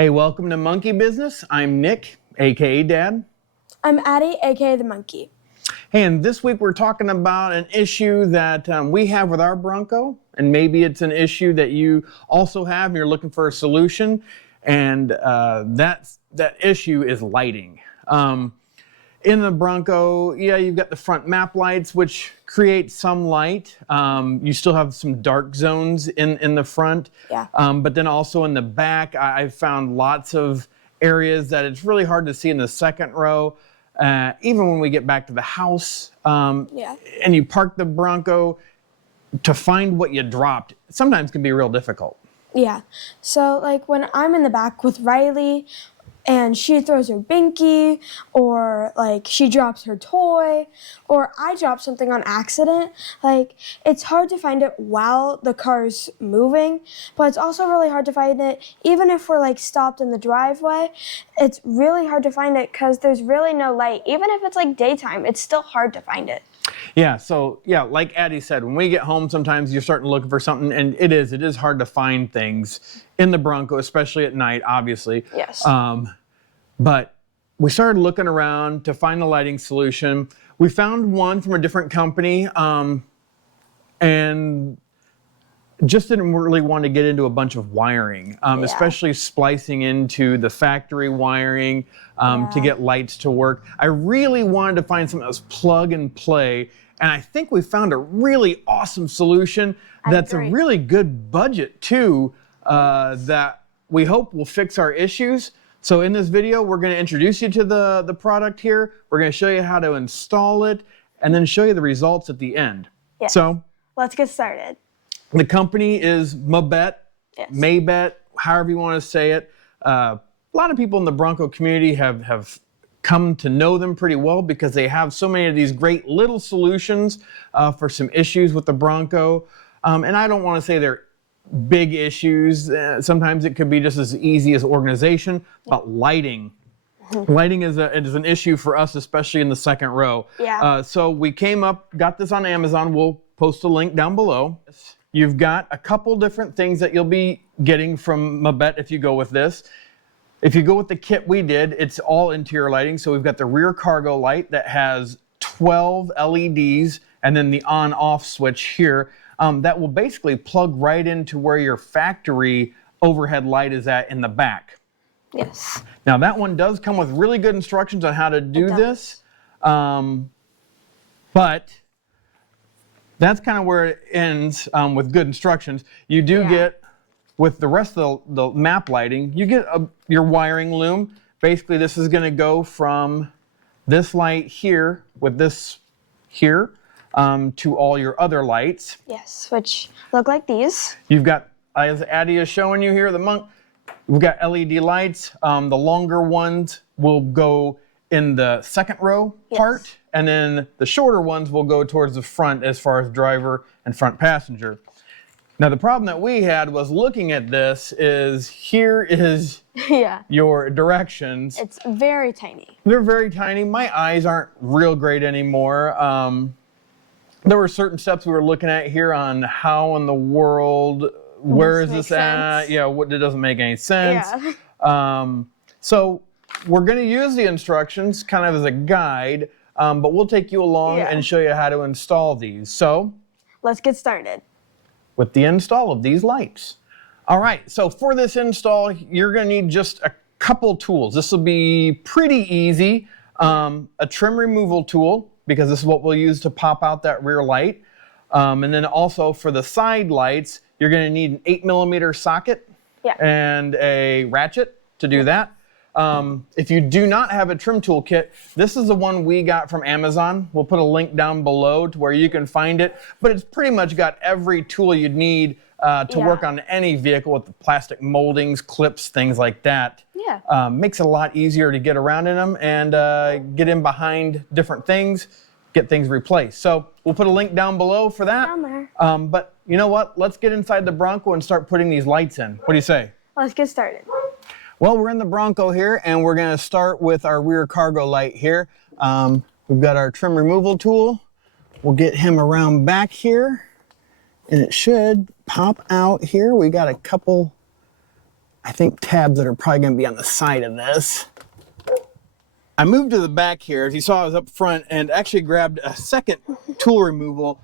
Hey, welcome to Monkey Business. I'm Nick, aka Dad. I'm Addie, aka the Monkey. Hey, and this week we're talking about an issue that we have with our Bronco, and maybe it's an issue that you also have and you're looking for a solution, and that issue is lighting. In the Bronco, yeah, you've got the front map lights, which create some light. You still have some dark zones in the front. Yeah. But then also in the back, I've found lots of areas that it's really hard to see in the second row. Even when we get back to the house, and you park the Bronco, to find what you dropped sometimes can be real difficult. Yeah. So like when I'm in the back with Riley and she throws her binky, or like she drops her toy, or I drop something on accident, like it's hard to find it while the car's moving, but it's also really hard to find it even if we're like stopped in the driveway. It's really hard to find it because there's really no light. Even if it's like daytime, it's still hard to find it. Yeah, so yeah, like Addie said, when we get home, sometimes you're starting to look for something, and it is hard to find things in the Bronco, especially at night, obviously. Yes. But we started looking around to find a lighting solution. We found one from a different company, and just didn't really want to get into a bunch of wiring, especially splicing into the factory wiring to get lights to work. I really wanted to find something that was plug and play, and I think we found a really awesome solution that's a really good budget too, that we hope will fix our issues. So in this video, we're going to introduce you to the product here. We're going to show you how to install it and then show you the results at the end. Yes. So let's get started. The company is Mabett, Mabett, however you want to say it. A lot of people in the Bronco community have come to know them pretty well because they have so many of these great little solutions for some issues with the Bronco. And I don't want to say they're big issues. Sometimes it could be just as easy as organization, but lighting. Lighting is an issue for us, especially in the second row. Yeah. So we got this on Amazon. We'll post a link down below. You've got a couple different things that you'll be getting from Mabett if you go with this. If you go with the kit we did, it's all interior lighting. So we've got the rear cargo light that has 12 LEDs and then the on-off switch here. That will basically plug right into where your factory overhead light is at in the back. Yes. Now that one does come with really good instructions on how to do this, but that's kind of where it ends with good instructions. You do get, with the rest of the map lighting, you get your wiring loom. Basically this is going to go from this light here with this here to all your other lights. Yes, which look like these. You've got, as Addie is showing you here, we've got LED lights. The longer ones will go in the second row part, and then the shorter ones will go towards the front as far as driver and front passenger. Now the problem that we had was looking at this is here is your directions. It's very tiny. They're very tiny. My eyes aren't real great anymore. There were certain steps we were looking at here on how in the world, where is this at? Yeah, it doesn't make any sense. Yeah. So we're going to use the instructions kind of as a guide, but we'll take you along and show you how to install these. So let's get started with the install of these lights. All right, so for this install, you're going to need just a couple tools. This will be pretty easy. A trim removal tool, because this is what we'll use to pop out that rear light. And then also for the side lights, you're going to need an 8mm socket and a ratchet to do that. If you do not have a trim tool kit, this is the one we got from Amazon. We'll put a link down below to where you can find it, but it's pretty much got every tool you'd need to work on any vehicle with the plastic moldings, clips, things like that. Yeah. Makes it a lot easier to get around in them and get in behind different things, get things replaced. So we'll put a link down below for that. Down there. But you know what? Let's get inside the Bronco and start putting these lights in. What do you say? Let's get started. Well, we're in the Bronco here, and we're going to start with our rear cargo light here. We've got our trim removal tool. We'll get him around back here, and it should pop out here. We got a couple I think, tabs that are probably going to be on the side of this. I moved to the back here. As you saw, I was up front and actually grabbed a second tool removal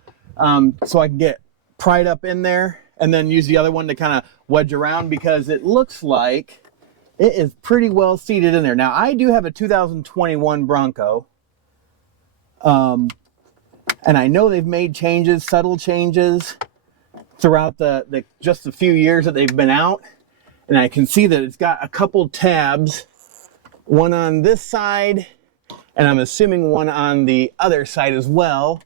so I can get pried up in there and then use the other one to kind of wedge around, because it looks like it is pretty well seated in there. Now, I do have a 2021 Bronco, and I know they've made changes, subtle changes, throughout the just a few years that they've been out. And I can see that it's got a couple tabs, one on this side, and I'm assuming one on the other side as well.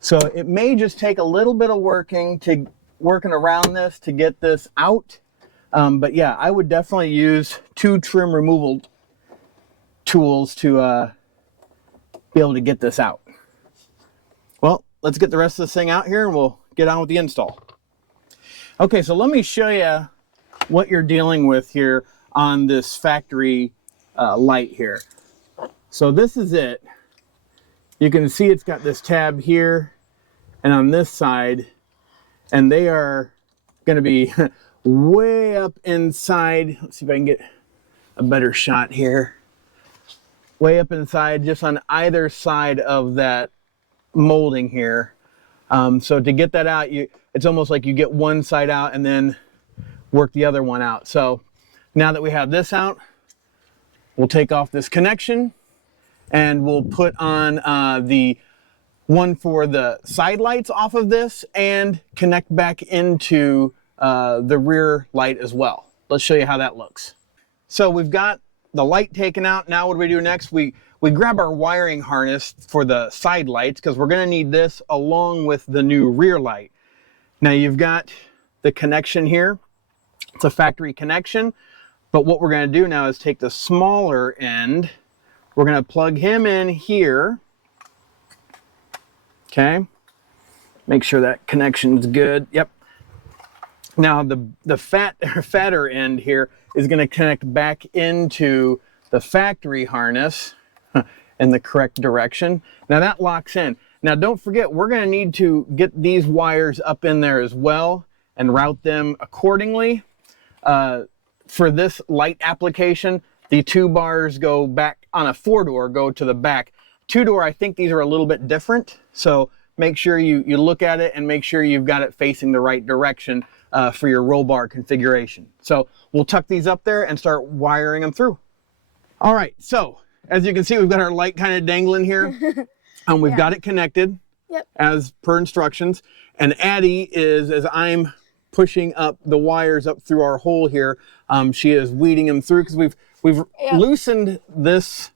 So it may just take a little bit of working around this to get this out. But yeah, I would definitely use 2 trim removal tools to be able to get this out. Well, let's get the rest of this thing out here and we'll get on with the install. Okay, so let me show you what you're dealing with here on this factory light here. So this is it. You can see it's got this tab here and on this side, and they are going to be way up inside. Let's see if I can get a better shot here. Way up inside, just on either side of that molding here. So to get that out, it's almost like you get one side out and then work the other one out. So now that we have this out, we'll take off this connection and we'll put on the one for the side lights off of this and connect back into the rear light as well. Let's show you how that looks. So we've got the light taken out. Now what do we do next? We grab our wiring harness for the side lights, because we're going to need this along with the new rear light. Now you've got the connection here. It's a factory connection, but what we're going to do now is take the smaller end. We're going to plug him in here. Okay, make sure that connection's good. Yep. Now the fatter end here is going to connect back into the factory harness in the correct direction. Now that locks in. Now don't forget, we're going to need to get these wires up in there as well and route them accordingly. For this light application, the 2 bars go back on a 4-door, go to the back. 2-door, I think these are a little bit different. So make sure you look at it and make sure you've got it facing the right direction for your roll bar configuration. So we'll tuck these up there and start wiring them through. All right, so as you can see, we've got our light kind of dangling here. And we've got it connected as per instructions. And Addie is, as I'm pushing up the wires up through our hole here, she is weeding them through, because we've loosened this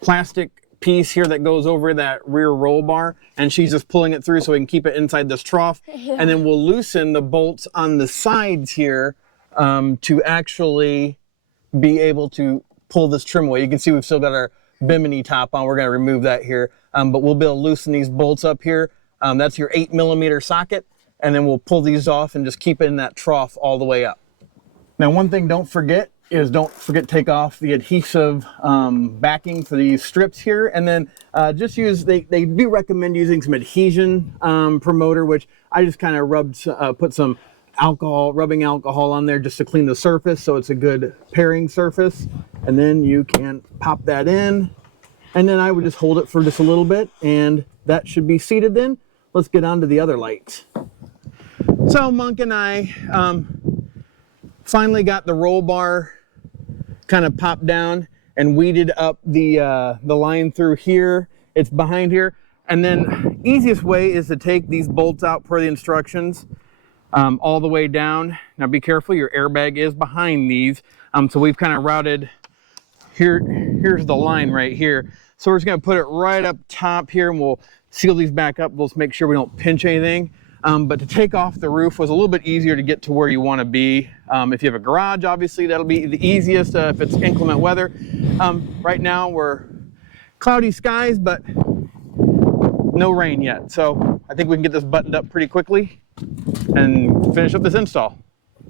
plastic piece here that goes over that rear roll bar, and she's just pulling it through so we can keep it inside this trough. And then we'll loosen the bolts on the sides here to actually be able to pull this trim away. You can see we've still got our bimini top on. We're going to remove that here, but we'll be able to loosen these bolts up here. That's your 8mm socket, and then we'll pull these off and just keep it in that trough all the way up. Now, one thing don't forget to take off the adhesive backing for these strips here, and then just use, they do recommend using some adhesion promoter, which I just kind of put some rubbing alcohol on there just to clean the surface so it's a good pairing surface. And then you can pop that in, and then I would just hold it for just a little bit, and that should be seated then. Let's get on to the other lights. So Monk and I finally got the roll bar kind of popped down and weeded up the line through here. It's behind here. And then easiest way is to take these bolts out per the instructions all the way down. Now be careful, your airbag is behind these. So we've kind of routed, here's the line right here. So we're just gonna put it right up top here, and we'll seal these back up. We'll make sure we don't pinch anything. But to take off the roof was a little bit easier to get to where you want to be. If you have a garage, obviously that'll be the easiest if it's inclement weather. Right now we're cloudy skies, but no rain yet. So I think we can get this buttoned up pretty quickly and finish up this install.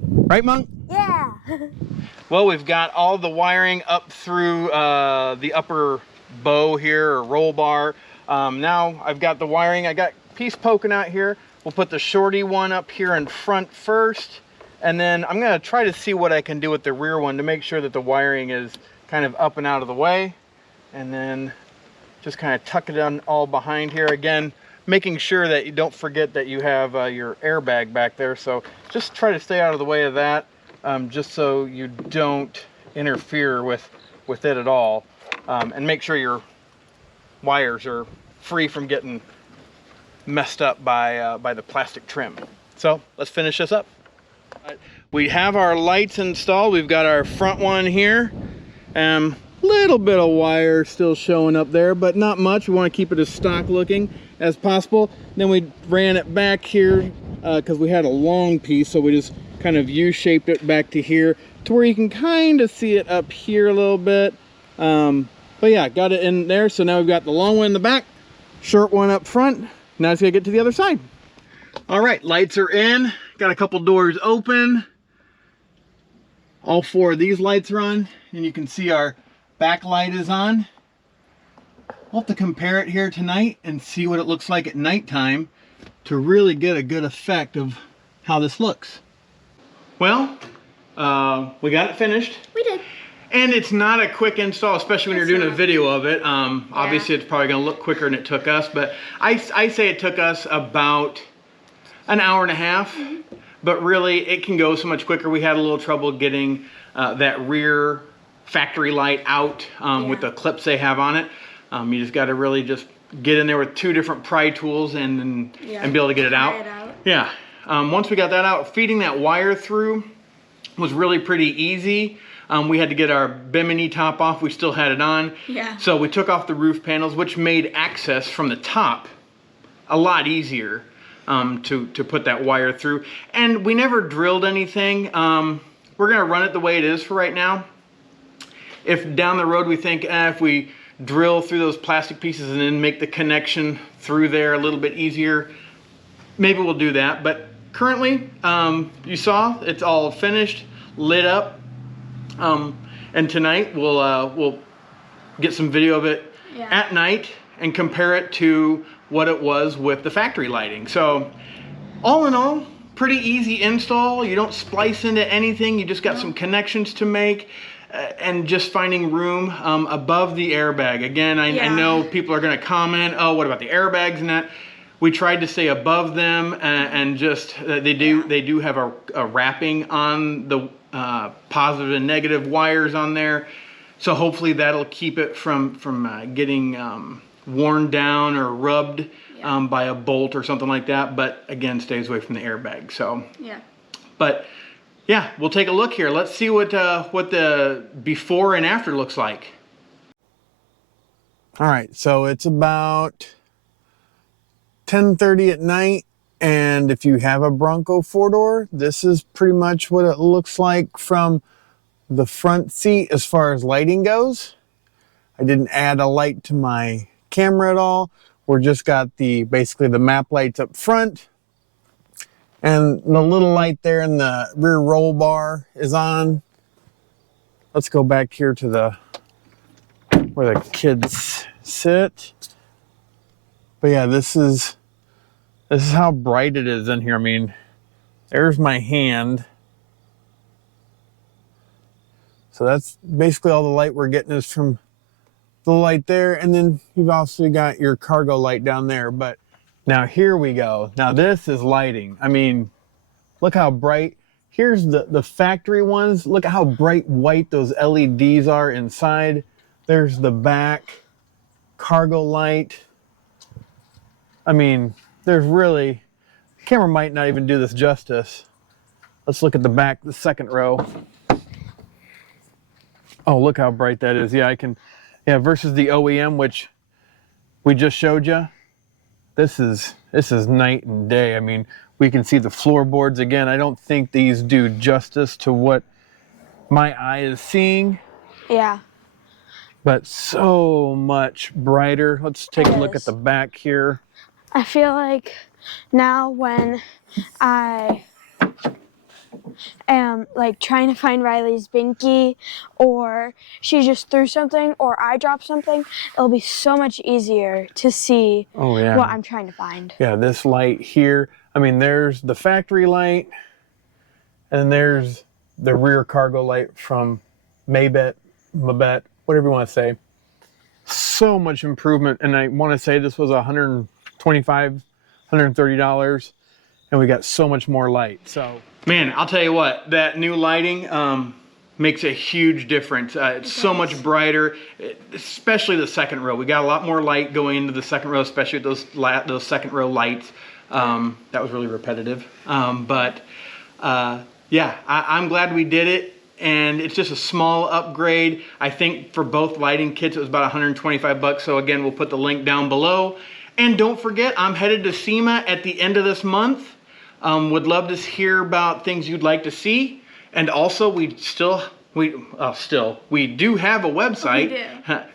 Right, Monk? Yeah. Well, we've got all the wiring up through the upper bow here, or roll bar. Now I've got the wiring. I got a piece poking out here. We'll put the shorty one up here in front first, And then I'm gonna try to see what I can do with the rear one to make sure that the wiring is kind of up and out of the way. And then just kind of tuck it on all behind here. Again, making sure that you don't forget that you have your airbag back there. So just try to stay out of the way of that, just so you don't interfere with it at all. And make sure your wires are free from getting messed up by the plastic trim. So let's finish this up. We have our lights installed. We've got our front one here. Little bit of wire still showing up there, but not much. We want to keep it as stock looking as possible. Then we ran it back here because we had a long piece, so we just kind of U-shaped it back to here to where you can kind of see it up here a little bit. But yeah, got it in there. So now we've got the long one in the back, short one up front. Now it's gonna get to the other side. All right, lights are in. Got a couple doors open. All 4 of these lights are on, and you can see our back light is on. We'll have to compare it here tonight and see what it looks like at nighttime to really get a good effect of how this looks. Well, we got it finished. We did. And it's not a quick install, especially when you're doing a video of it. Obviously, it's probably gonna look quicker than it took us, but I say it took us about an hour and a half. But really, it can go so much quicker. We had a little trouble getting that rear factory light out with the clips they have on it. You just got to really just get in there with 2 different pry tools and be able to get it out. Yeah. Once we got that out, feeding that wire through was really pretty easy. We had to get our bimini top off. We still had it on. Yeah. So we took off the roof panels, which made access from the top a lot easier. To put that wire through. And we never drilled anything. We're gonna run it the way it is for right now. If down the road we think if we drill through those plastic pieces and then make the connection through there a little bit easier, maybe we'll do that. But currently, you saw it's all finished, lit up. And tonight we'll get some video of it at night and compare it to what it was with the factory lighting. So all in all, pretty easy install. You don't splice into anything. You just got some connections to make and just finding room above the airbag. Again, I know people are gonna comment, oh, what about the airbags and that? We tried to stay above them and just, they do have a wrapping on the positive and negative wires on there. So hopefully that'll keep it from getting worn down or rubbed by a bolt or something like that, but again, stays away from the airbag. So but yeah, we'll take a look here. Let's see what the before and after looks like. All right, so it's about 10:30 at night, and if you have a Bronco 4-door, this is pretty much what it looks like from the front seat as far as lighting goes. I didn't add a light to my camera at all. We're just got basically the map lights up front, and the little light there in the rear roll bar is on. Let's go back here to where the kids sit. But yeah, this is how bright it is in here. I mean, there's my hand. So that's basically all the light we're getting is from the light there, and then you've also got your cargo light down there. But now here we go. Now this is lighting. I mean, look how bright. Here's the factory ones. Look at how bright white those LEDs are inside. There's the back cargo light. I mean, there's really, the camera might not even do this justice. Let's look at the back, the second row. Oh, look how bright that is. Yeah, versus the OEM, which we just showed you. This is night and day. I mean, we can see the floorboards again. I don't think these do justice to what my eye is seeing. Yeah. But so much brighter. Let's take a look at the back here. I feel like now when I am like trying to find Riley's binky, or she just threw something, or I dropped something, it'll be so much easier to see what I'm trying to find. Yeah, this light here. I mean, there's the factory light, And then there's the rear cargo light from Mabett, whatever you want to say. So much improvement. And I want to say this was $125, $130, and we got so much more light. So, man, I'll tell you what, that new lighting makes a huge difference. It's so much brighter, especially the second row. We got a lot more light going into the second row, especially those second row lights. That was really repetitive. Yeah, I'm glad we did it. And it's just a small upgrade. I think for both lighting kits, it was about 125 bucks. So again, we'll put the link down below. And don't forget, I'm headed to SEMA at the end of this month. Would love to hear about things you'd like to see. And also, we do have a website. We do.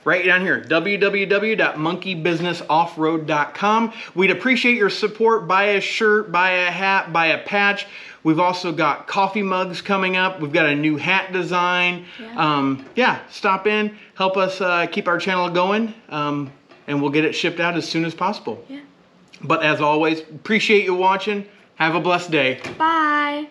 Right down here, www.monkeybusinessoffroad.com. We'd appreciate your support. Buy a shirt, buy a hat, buy a patch. We've also got coffee mugs coming up. We've got a new hat design. Yeah, stop in, help us keep our channel going, and we'll get it shipped out as soon as possible. Yeah. But as always, appreciate you watching. Have a blessed day. Bye.